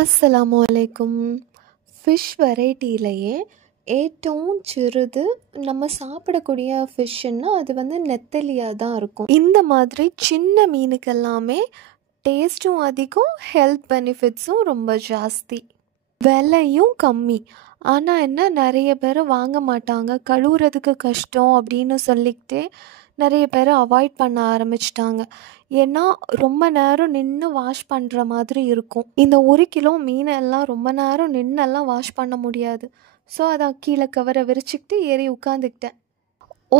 அஸ்ஸலாமு அலைக்கும். ஃபிஷ் வெரைட்டிலேயே ഏറ്റവും சிறுது நம்ம சாப்பிடக்கூடிய ஃபிஷ்ஷுன்னா அது நெத்தலியாக தான் இருக்கும். இந்த மாதிரி சின்ன மீனுக்கெல்லாமே டேஸ்ட்டும் அதிகம், ஹெல்த் பெனிஃபிட்ஸும் ரொம்ப ஜாஸ்தி, விலையும் கம்மி. ஆனால் என்ன, நிறைய பேர் வாங்க மாட்டாங்க, கழுவுறதுக்கு கஷ்டம் அப்படின்னு சொல்லிக்கிட்டே நிறைய பேர் அவாய்ட் பண்ண ஆரம்பிச்சிட்டாங்க. ஏன்னா ரொம்ப நேரம் நின்று வாஷ் பண்ணுற மாதிரி இருக்கும். இந்த 1 கிலோ மீனெல்லாம் ரொம்ப நேரம் நின்னெல்லாம் வாஷ் பண்ண முடியாது. ஸோ அதை கீழே கவரை விரிச்சிக்கிட்டு ஏறி உட்காந்துக்கிட்டேன்.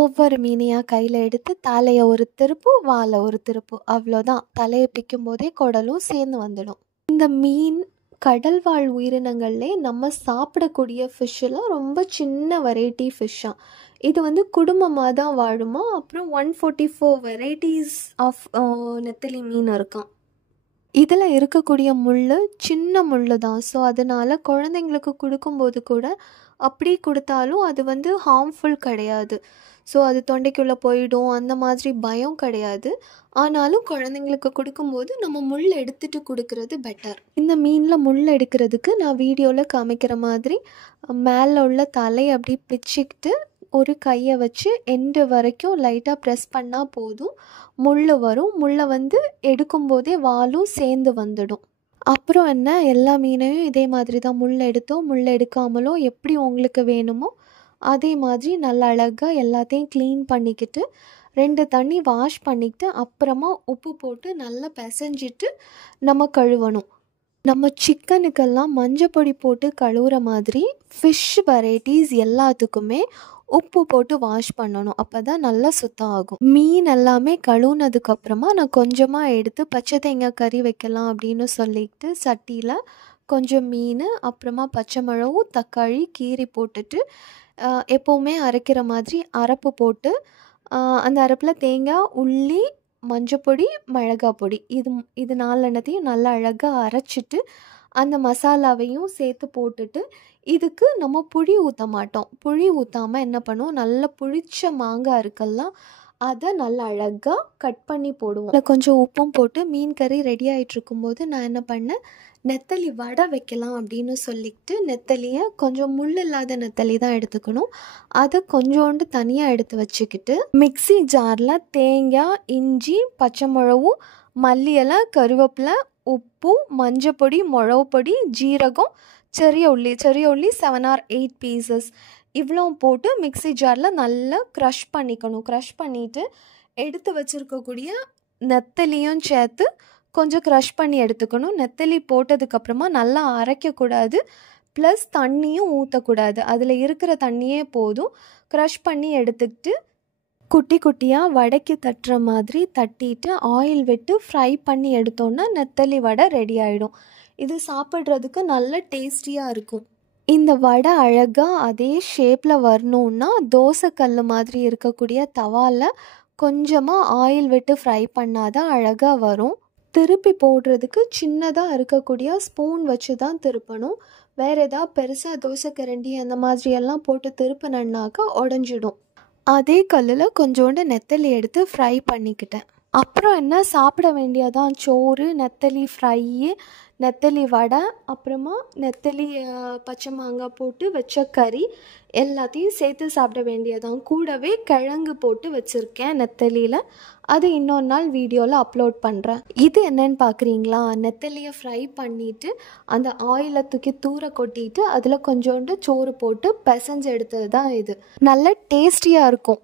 ஒவ்வொரு மீனையாக கையில் எடுத்து தலையை ஒரு திருப்பு, வாலை ஒரு திருப்பு, அவ்வளோதான். தலையை பிக்கும் போதே குடலும் சேர்ந்து வந்துடும். இந்த மீன் கடல்வாழ் உயிரினங்கள்லே நம்ம சாப்பிடக்கூடிய ஃபிஷ்ஷில் ரொம்ப சின்ன வெரைட்டி ஃபிஷ்ஷாக. இது குடும்பமாக தான் வாழுமா. அப்புறம் 144 வெரைட்டிஸ் ஆஃப் நெத்தலி மீன் இருக்கான். இதில் இருக்கக்கூடிய முள் சின்ன முள் தான். ஸோ அதனால் குழந்தைங்களுக்கு கொடுக்கும்போது கூட அப்படி கொடுத்தாலும் அது ஹார்ம்ஃபுல் கிடையாது. ஸோ அது தொண்டைக்குள்ளே போயிடும், அந்த மாதிரி பயம் கிடையாது. ஆனாலும் குழந்தைங்களுக்கு கொடுக்கும்போது நம்ம முள் எடுத்துகிட்டு கொடுக்கறது பெட்டர். இந்த மீனில் முள் எடுக்கிறதுக்கு நான் வீடியோவில் காமிக்கிற மாதிரி மேலே உள்ள தலையை அப்படி பிச்சுக்கிட்டு ஒரு கையை வச்சு எண்டு வரைக்கும் லைட்டாக ப்ரெஸ் பண்ணால் போதும், முள் வரும். முள்ளை எடுக்கும்போதே வாலும் சேர்ந்து வந்துடும். அப்புறம் என்ன, எல்லா மீனையும் இதே மாதிரி தான் முள் எடுத்தோ முள் எடுக்காமலோ எப்படி உங்களுக்கு வேணுமோ அதே மாதிரி நல்லா அழகாக எல்லாத்தையும் க்ளீன் பண்ணிக்கிட்டு 2 தண்ணி வாஷ் பண்ணிக்கிட்டு அப்புறமா உப்பு போட்டு நல்லா பிசைஞ்சிட்டு நம்ம கழுவணும். நம்ம சிக்கனுக்கெல்லாம் மஞ்சப்பொடி போட்டு கழுவுற மாதிரி ஃபிஷ் வெரைட்டிஸ் எல்லாத்துக்குமே உப்பு போட்டு வாஷ் பண்ணணும். அப்போ தான் நல்லா சுத்தம் ஆகும். மீன் எல்லாமே கழுவுனதுக்கப்புறமா நான் கொஞ்சமாக எடுத்து பச்சை தேங்காய் கறி வைக்கலாம் அப்படின்னு சொல்லிட்டு சட்டியில் கொஞ்சம் மீன், அப்புறமா பச்சை மிளகு, தக்காளி கீரி போட்டுட்டு எப்போவுமே அரைக்கிற மாதிரி அரப்பு போட்டு அந்த அரப்பில் தேங்காய், உள்ளி, மஞ்சப்பொடி, மிளகாய் பொடி இது 4 எண்ணத்தையும் நல்லா அழகாக அரைச்சிட்டு அந்த மசாலாவையும் சேர்த்து போட்டுட்டு இதுக்கு நம்ம புளி ஊற்ற மாட்டோம். புளி ஊற்றாமல் என்ன பண்ணுவோம், நல்லா புளிச்ச மாங்காய் இருக்குல்லாம் அதை நல்லா அழகாக கட் பண்ணி போடுவோம். அதில் கொஞ்சம் உப்பும் போட்டு மீன் கறி ரெடி ஆகிட்டு இருக்கும்போது நான் என்ன பண்ணேன், நெத்தலி வடை வைக்கலாம் அப்படின்னு சொல்லிக்கிட்டு நெத்தலியை கொஞ்சம் முள் இல்லாத நெத்தலி தான் எடுத்துக்கணும். அதை கொஞ்சோண்டு தனியாக எடுத்து வச்சுக்கிட்டு மிக்ஸி ஜாரில் தேங்காய், இஞ்சி, பச்சை மிளகு, மல்லி இலை, கருவேப்பிலை, உப்பு, மஞ்சப்பொடி, மிளகு பொடி, ஜீரகம், செரிய உள்ளி 7 or 8 பீசஸ் இவ்வளோ போட்டு மிக்ஸி ஜாரில் நல்லா க்ரஷ் பண்ணிக்கணும். க்ரஷ் பண்ணிவிட்டு எடுத்து வச்சுருக்கக்கூடிய நெத்தலியும் சேர்த்து கொஞ்சம் க்ரஷ் பண்ணி எடுத்துக்கணும். நெத்தலி போட்டதுக்கப்புறமா நல்லா அரைக்கக்கூடாது, ப்ளஸ் தண்ணியும் ஊற்றக்கூடாது. அதில் இருக்கிற தண்ணியே போதும். க்ரஷ் பண்ணி எடுத்துக்கிட்டு குட்டி குட்டியாக வடைக்கு தட்டுற மாதிரி தட்டிட்டு ஆயில் விட்டு ஃப்ரை பண்ணி எடுத்தோன்னா நெத்தலி வடை ரெடி ஆகிடும். இது சாப்பிட்றதுக்கு நல்ல டேஸ்டியாக இருக்கும். இந்த வடை அழகாக அதே ஷேப்பில் வரணுன்னா தோசைக்கல் மாதிரி இருக்கக்கூடிய தவாவில் கொஞ்சமாக ஆயில் விட்டு ஃப்ரை பண்ணாதான் அழகாக வரும். திருப்பி போடுறதுக்கு சின்னதாக இருக்கக்கூடிய ஸ்பூன் வச்சு தான் திருப்பணும். வேறு ஏதாவது பெருசாக தோசை கரண்டி அந்த மாதிரியெல்லாம் போட்டு திருப்பினன்னாக்கா உடஞ்சிடும். அதே கல்லில் கொஞ்சோண்டு நெத்தலி எடுத்து ஃப்ரை பண்ணிக்கிட்டேன். அப்புறம் என்ன, சாப்பிட வேண்டியதான் சோறு, நெத்தலி ஃப்ரையு, நெத்தலி வடை, அப்புறமா நெத்தலி பச்சை மாங்காய் போட்டு வச்ச கறி எல்லாத்தையும் சேர்த்து சாப்பிட வேண்டியதான். கூடவே கிழங்கு போட்டு வச்சுருக்கேன் நெத்தலியில், அது இன்னொரு நாள் வீடியோவில் அப்லோட் பண்ணுறேன். இது என்னன்னு பார்க்குறீங்களா, நெத்தலியை ஃப்ரை பண்ணிவிட்டு அந்த ஆயிலை தூக்கி தூர கொட்டிட்டு அதில் கொஞ்சோண்டு சோறு போட்டு பிசைஞ்சு எடுத்தது தான் இது. நல்ல டேஸ்டியாக இருக்கும்.